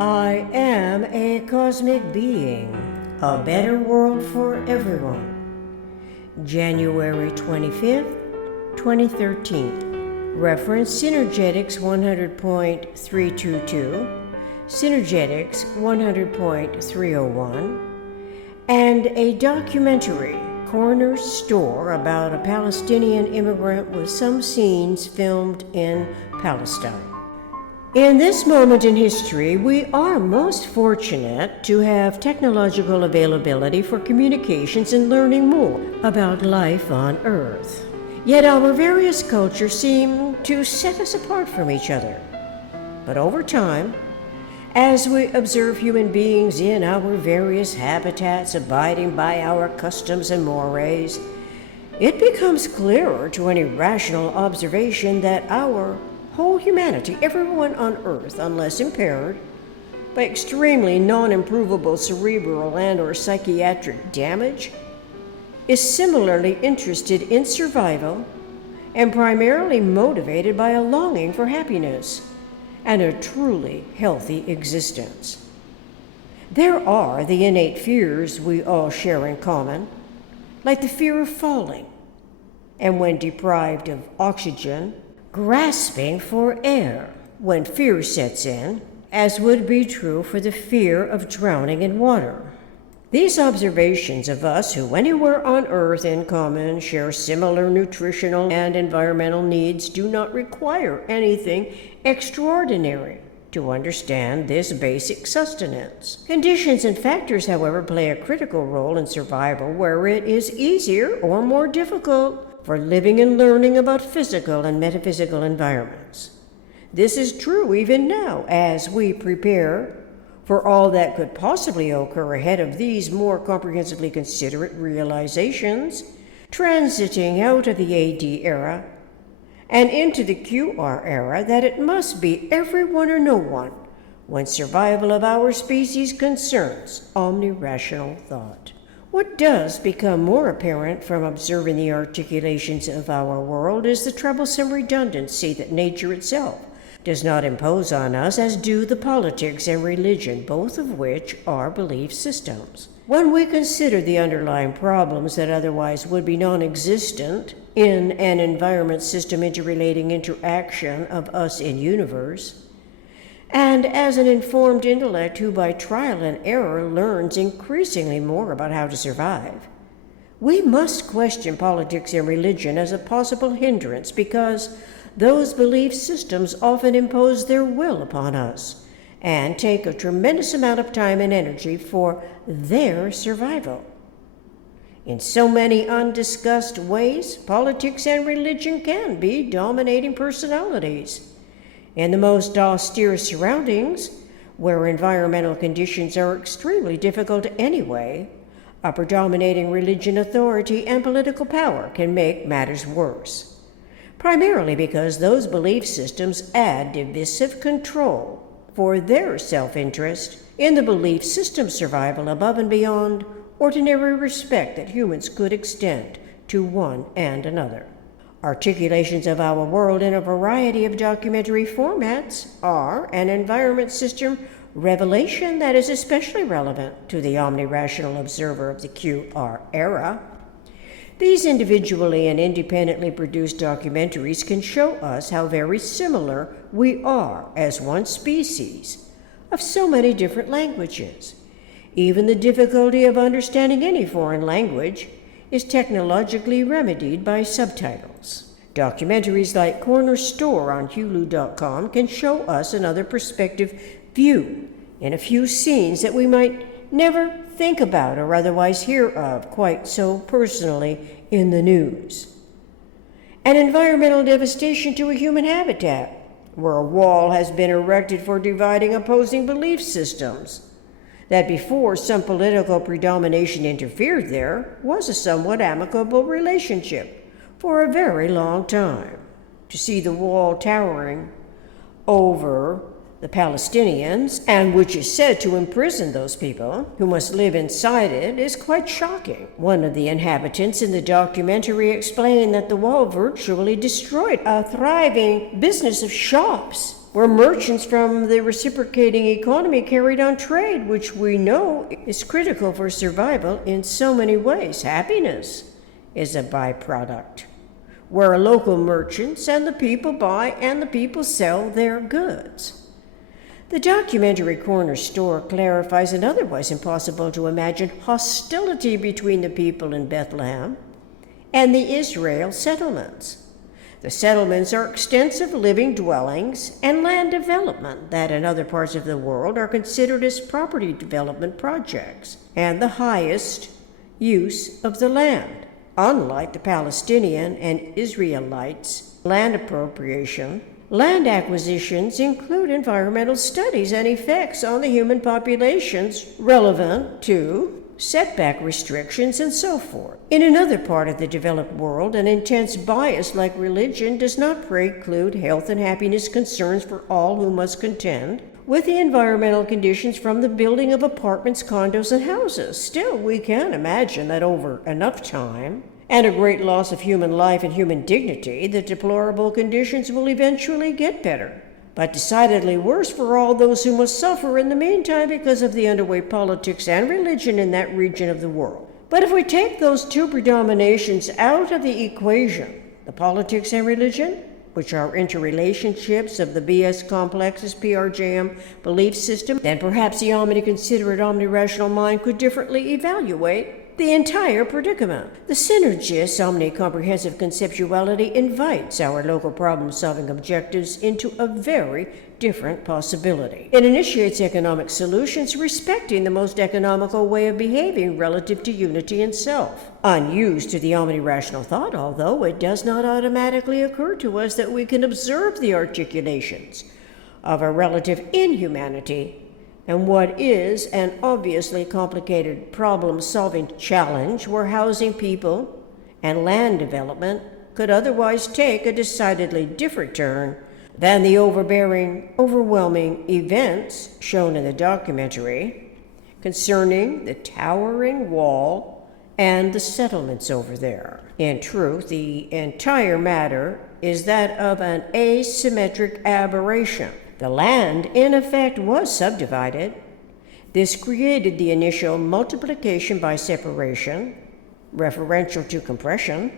I am a cosmic being, a better world for everyone. January 25th, 2013. Reference Synergetics 100.322, Synergetics 100.301, and a documentary, Corner Store, about a Palestinian immigrant with some scenes filmed in Palestine. In this moment in history, we are most fortunate to have technological availability for communications and learning more about life on Earth. Yet our various cultures seem to set us apart from each other. But over time, as we observe human beings in our various habitats abiding by our customs and mores, it becomes clearer to any rational observation that our whole humanity, everyone on Earth, unless impaired by extremely non-improvable cerebral and or psychiatric damage, is similarly interested in survival and primarily motivated by a longing for happiness and a truly healthy existence. There are the innate fears we all share in common, like the fear of falling, and when deprived of oxygen, grasping for air when fear sets in, as would be true for the fear of drowning in water. These observations of us who anywhere on Earth in common share similar nutritional and environmental needs do not require anything extraordinary to understand this basic sustenance. Conditions and factors, however, play a critical role in survival where it is easier or more difficult for living and learning about physical and metaphysical environments. This is true even now as we prepare for all that could possibly occur ahead of these more comprehensively considerate realizations, transiting out of the AD era and into the QR era, that it must be everyone or no one when survival of our species concerns omni-rational thought. What does become more apparent from observing the articulations of our world is the troublesome redundancy that nature itself does not impose on us, as do the politics and religion, both of which are belief systems. When we consider the underlying problems that otherwise would be non-existent in an environment system interrelating interaction of us in universe, and as an informed intellect who by trial and error learns increasingly more about how to survive, we must question politics and religion as a possible hindrance, because those belief systems often impose their will upon us and take a tremendous amount of time and energy for their survival. In so many undiscussed ways, politics and religion can be dominating personalities. In the most austere surroundings, where environmental conditions are extremely difficult anyway, a predominating religion, authority, and political power can make matters worse, primarily because those belief systems add divisive control for their self-interest in the belief system survival above and beyond ordinary respect that humans could extend to one and another. Articulations of our world in a variety of documentary formats are an environment system revelation that is especially relevant to the omni-rational observer of the QR era. These individually and independently produced documentaries can show us how very similar we are as one species of so many different languages. Even the difficulty of understanding any foreign language is technologically remedied by subtitles. Documentaries like Corner Store on Hulu.com can show us another perspective view in a few scenes that we might never think about or otherwise hear of quite so personally in the news. An environmental devastation to a human habitat, where a wall has been erected for dividing opposing belief systems that before some political predomination interfered there was a somewhat amicable relationship for a very long time. To see the wall towering over the Palestinians, and which is said to imprison those people who must live inside it, is quite shocking. One of the inhabitants in the documentary explained that the wall virtually destroyed a thriving business of shops where merchants from the reciprocating economy carried on trade, which we know is critical for survival in so many ways. Happiness is a byproduct, where local merchants and the people buy and the people sell their goods. The documentary Corner Store clarifies an otherwise impossible to imagine hostility between the people in Bethlehem and the Israel settlements. The settlements are extensive living dwellings and land development that in other parts of the world are considered as property development projects and the highest use of the land. Unlike the Palestinian and Israelites' land appropriation, land acquisitions include environmental studies and effects on the human populations relevant to setback restrictions and so forth. In another part of the developed world, an intense bias like religion does not preclude health and happiness concerns for all who must contend with the environmental conditions from the building of apartments, condos, and houses. Still, we can imagine that over enough time and a great loss of human life and human dignity, the deplorable conditions will eventually get better, but decidedly worse for all those who must suffer in the meantime because of the underway politics and religion in that region of the world. But if we take those two predominations out of the equation, the politics and religion, which are interrelationships of the BS complexes PRJM belief system, then perhaps the omni-considerate, omni-rational mind could differently evaluate the entire predicament. The synergist, omni-comprehensive conceptuality invites our local problem-solving objectives into a very different possibility. It initiates economic solutions respecting the most economical way of behaving relative to unity and self. Unused to the omni-rational thought, although, it does not automatically occur to us that we can observe the articulations of a relative inhumanity and what is an obviously complicated problem-solving challenge where housing people and land development could otherwise take a decidedly different turn than the overwhelming events shown in the documentary concerning the towering wall and the settlements over there. In truth, the entire matter is that of an asymmetric aberration. The land, in effect, was subdivided. This created the initial multiplication by separation, referential to compression,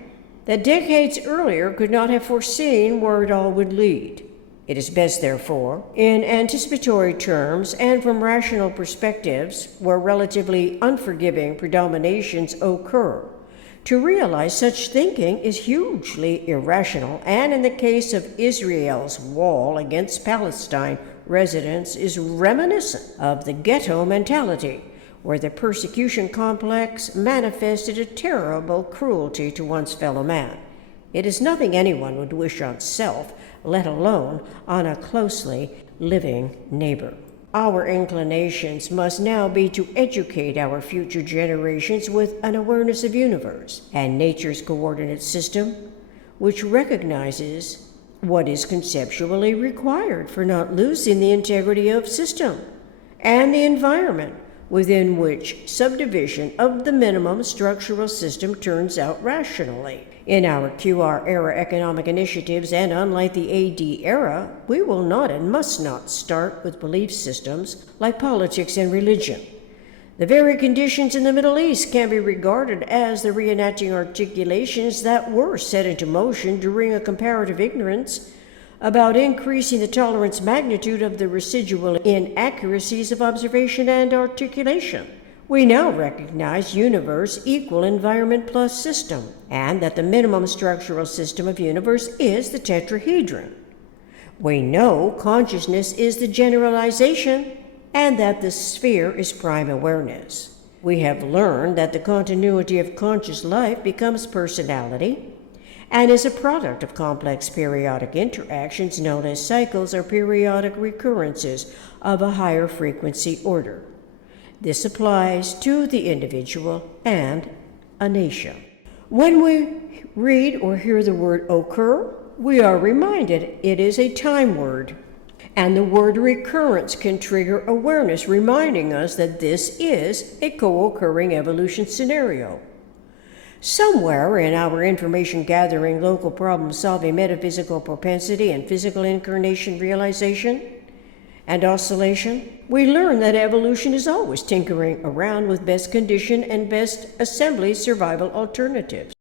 that decades earlier could not have foreseen where it all would lead. It is best, therefore, in anticipatory terms and from rational perspectives where relatively unforgiving predominations occur, to realize such thinking is hugely irrational, and in the case of Israel's wall against Palestine residents is reminiscent of the ghetto mentality, where the persecution complex manifested a terrible cruelty to one's fellow man. It is nothing anyone would wish on self, let alone on a closely living neighbor. Our inclinations must now be to educate our future generations with an awareness of universe and nature's coordinate system, which recognizes what is conceptually required for not losing the integrity of system and the environment within which subdivision of the minimum structural system turns out rationally. In our QR era economic initiatives, and unlike the AD era, we will not and must not start with belief systems like politics and religion. The very conditions in the Middle East can be regarded as the reenacting articulations that were set into motion during a comparative ignorance about increasing the tolerance magnitude of the residual inaccuracies of observation and articulation. We now recognize universe equal environment plus system, and that the minimum structural system of universe is the tetrahedron. We know consciousness is the generalization, and that the sphere is prime awareness. We have learned that the continuity of conscious life becomes personality, and is a product of complex periodic interactions known as cycles or periodic recurrences of a higher frequency order. This applies to the individual and a nation. When we read or hear the word occur, we are reminded it is a time word, and the word recurrence can trigger awareness, reminding us that this is a co-occurring evolution scenario. Somewhere in our information gathering, local problem solving, metaphysical propensity, and physical incarnation realization and oscillation, we learn that evolution is always tinkering around with best condition and best assembly survival alternatives.